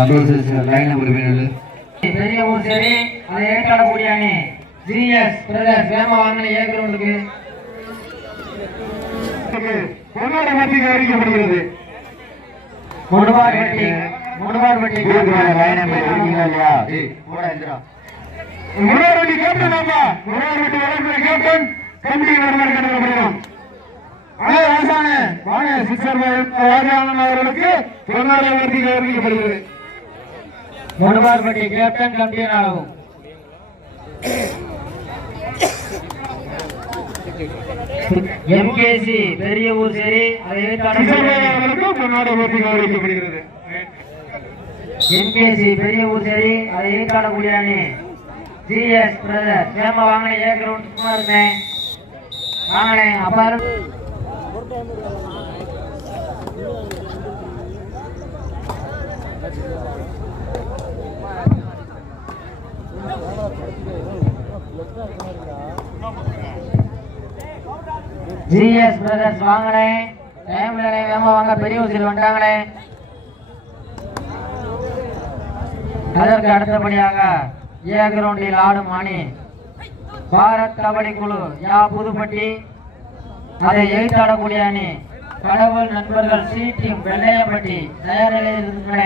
Santhosh line சரி அதை ஏற்காடக்கூடிய அணி ஜிஎஸ் பிரதர்ஸ் வேமா வாங்கின கிரவுண்டுக்கு பொன்னாடை அறிவிக்கப்படுகிறது முடுவார்பட்டி முடுவார்பட்டி லைன் நம்பர் இருக்கீங்களா இல்லையா கூட எந்திரா முன்னாடி கேப்டன் அப்பா முன்னாடி வளர்ப்பு கேப்டன் கமிட்டி அதே சிக்ஸர் அவர்களுக்கு பொன்னாடை மாற்றி அறிவிக்கப்படுகிறது முடுவார்பட்டி கேப்டன் கம்பீர் அளவும் எம்கேசி பெரிய ஊர் சரி பொன்னாடை மாற்றி அறிவிக்கப்படுகிறது எம்கேசி பெரிய ஊர் சரி அதை ஏற்காடக்கூடிய அணி. ஜிஎஸ் பிரதர் வேமா வாங்கின ஏ கிரவுண்ட் சும்மா இருந்தேன் வாங்கினேன் அப்பா இருந்து ஜிஎஸ் பிரதர்ஸ் வாங்கினே வேமா வாங்க? பெரிய ஊசியில் வந்தாங்களே அதற்கு அடுத்தபடியாக ஏ கிரவுண்டில் ஆடும் அணி பாரத் கபடி குழு யா புதுப்பட்டி. அதை எதிர்த்தாடக்கூடிய அணி. கடவுள் நண்பர்கள் சி டீம் வெள்ளையப்பட்டி. தயார் நிலையில் இருக்கின்றன.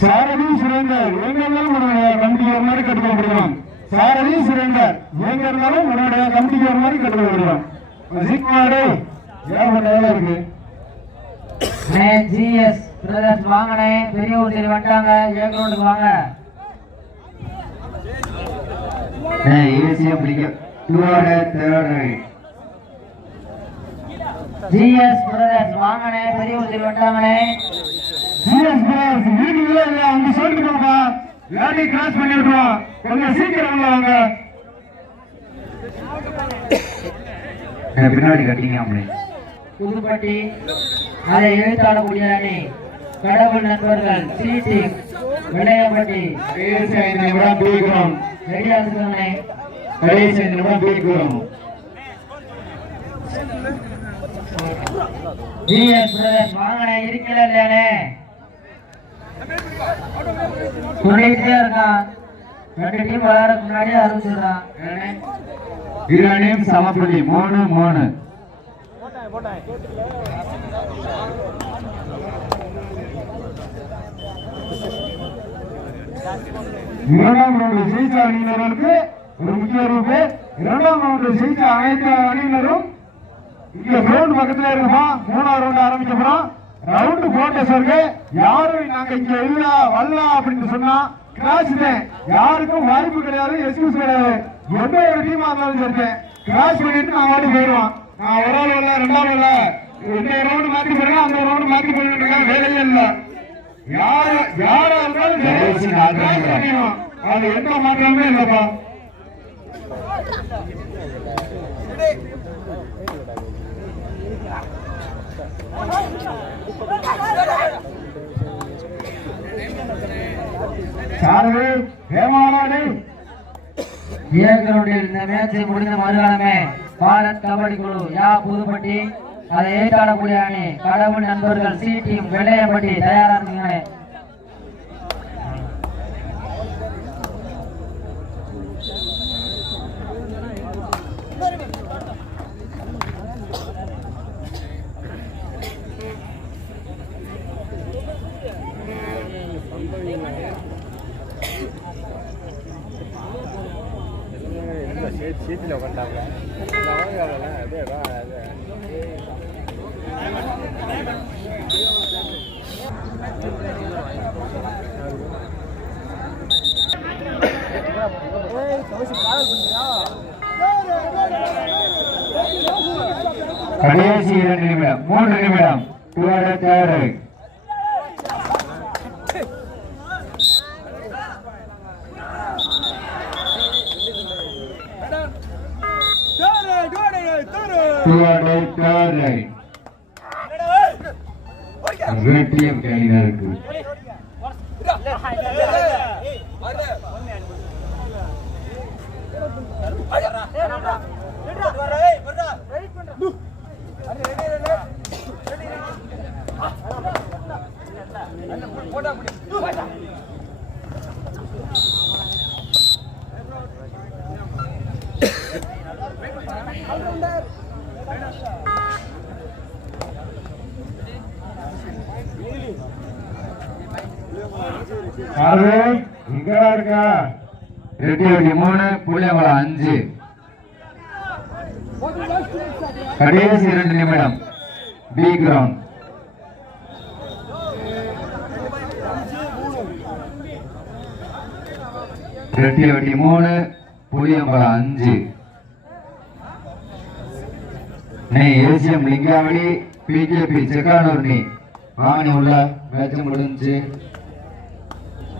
சாரதி சுரேந்தர் எங்க இருந்தாலும் உன்னுடைய கமிட்டிக்கு ஒரு மாதிரி கட்டுக்கப்படுகிறோம் சாரதி சுரேந்தர் எங்க இருந்தாலும் உன்னுடைய கமிட்டிக்கு ஒரு மாதிரி கட்டுக்கப்படுகிறோம் சீக்கிரம் ஏகப்பட்ட வேலை இருக்கு. ஜிஎஸ் பிரதர்ஸ் வாங்கினே பெரிய ஊசியில் வந்துட்டாங்க. ஏ கிரவுண்டுக்கு வாங்க. ஈஸியா பிடிக்கும் டூவோட தேர்ட் ரைட் ஜிஎஸ் பிரதர்ஸ் வாங்கினே பெரிய ஊசியில் வந்துட்டாங்கண்ணே. சிஎஸ் பாஸ் வீட்டுக்குள்ள இல்ல அங்க சொல்லிட்டு போப்பா லேடி கிராஸ் பண்ணி விட்டுருவோம் கொஞ்சம் சீக்கிரம் உள்ள வாங்க. பின்னாடி கட்டிங்க அப்படி. புதுப்பட்டி அதை எழுத்தாடக்கூடிய அணி கடவுள் நண்பர்கள் சி டீம் விளையாப்பட்டி கடைசி ஐந்து நிமிடம் பிடிக்கிறோம். ரெடியா இருக்கானே கடைசி ஐந்து நிமிடம் பிடிக்கிறோம். ஜிஎஸ் பிரதர்ஸ் வாங்கினே இருக்கல இல்லையானே? சொல்லிட்டே இருக்கான் ரெண்டு டீம் விளையாடுறதுக்கு முன்னாடியே அறிவிச்சிடுறான்? இரு அணியும் சமப்புள்ளி மூணு மூணு. இரண்டாம் ரவுண்டு ஜெயிச்ச அணியினருக்கு ஒரு முக்கிய அறிவிப்பு. இரண்டாம் ரவுண்டு ஜெயிச்ச அனைத்து அணியினரும் இங்க கிரவுண்ட் பக்கத்துல இருக்குமா? மூணாவது ரவுண்ட் ஆரம்பிக்க போறோம். ரவுண்டு போட்ட சொல்லுங்க யாரும் நாங்க இங்க இல்ல வரல அப்படின்னு சொன்னா கிராஸ் யாருக்கும் வாய்ப்பு கிடையாது எக்ஸ்கியூஸ் கிடையாது. எந்த ஒரு டீமா இருந்தாலும் சரி கிராஸ் பண்ணிட்டு நான் ஓடி போயிடுவான். நான் ஒரு ஆள் இல்ல ரெண்டாவது இல்ல இந்த ரவுண்டு மாத்தி போறேன் அந்த ரவுண்டு மாத்தி போயிருக்கேன் வேலையே இல்ல. யாரு யாரா இருந்தாலும் சரி கிராஸ் பண்ணிடுவோம் அது எந்த மாற்றமே இல்லப்பா. சாரதி வேமானாடி ஏ கிரவுண்டில் இந்த மேட்சை முடிந்த மறுகாலமே பாரத் கபடி குழு யா புதுப்பட்டி அதை ஏற்றாடக்கூடிய அணி கடவுள் நண்பர்கள் சி டீம் வெள்ளையப்பட்டி தயாரா சீட்டில் உட்காந்தாங்க அதே கடைசி இரண்டு நிமிடம் மூன்று நிமிடம் two hundred third two third right ரெட்டியம் அணியினருக்கு அது இங்கடா இருக்கா? ரெட்டியவட்டி மூணு புளியங்குளம் அஞ்சு. கடைசி இரண்டு நிமிடம். பி கிரவுண்ட் ரெட்டியவட்டி மூணு புளியங்குளம் அஞ்சு. நீ ஏசியம் லிங்காவளி பிஜேபி செக்கானூர் நீ. வாணி உள்ள மேட்ச் முடிஞ்சு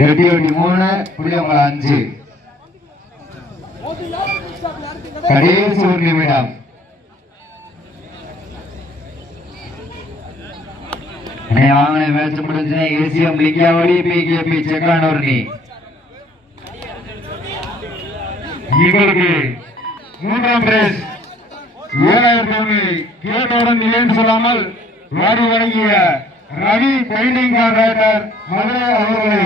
ரெட்டியவட்டி மூணு புளியங்குளம் அஞ்சு. கடைசி ஒரு நிமிடம். வாங்கின மேட்ச் முடிஞ்சுன்னா ஏசிஎம் லிங்காவளி பிகேபி செக்கானூர் நீ எங்களுக்கு மூன்றாம் பிரைஸ். ஏழாயிரம் கேட்டவுடன் இல்லைன்னு சொல்லாமல் வாடி வழங்கிய ரவி பெயிண்டிங் கான்ட்ராக்டர் மதுரை அவர்களை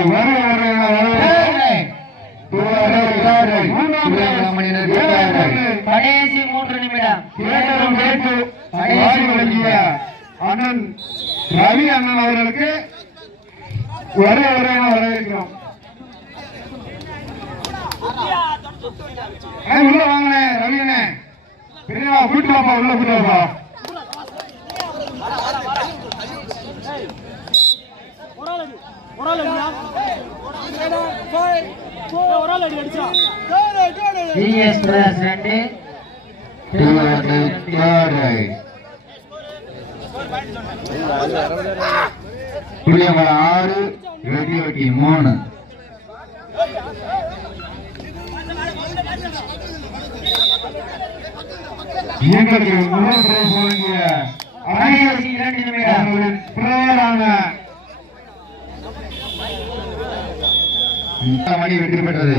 கடைசி மூன்று நிமிடம். அண்ணன் ரவி அண்ணன் அவர்களுக்கு வருக வருக வரவேற்கிறோம். உள்ள வாங்கண்ணே ரவி அண்ணே பெரியவா கூட்டு வாப்பா உள்ள கூட்டு வாப்பா டிஎஸ் பிரதர்ஸ் ரெண்டு புளியமரம் ஆறு வெட்டி வெட்டி மூணு முதல் பிரைஸ் வழங்கிய இரண்டு நிமிடம் பிரதமரான மணி வெற்றி பெற்றது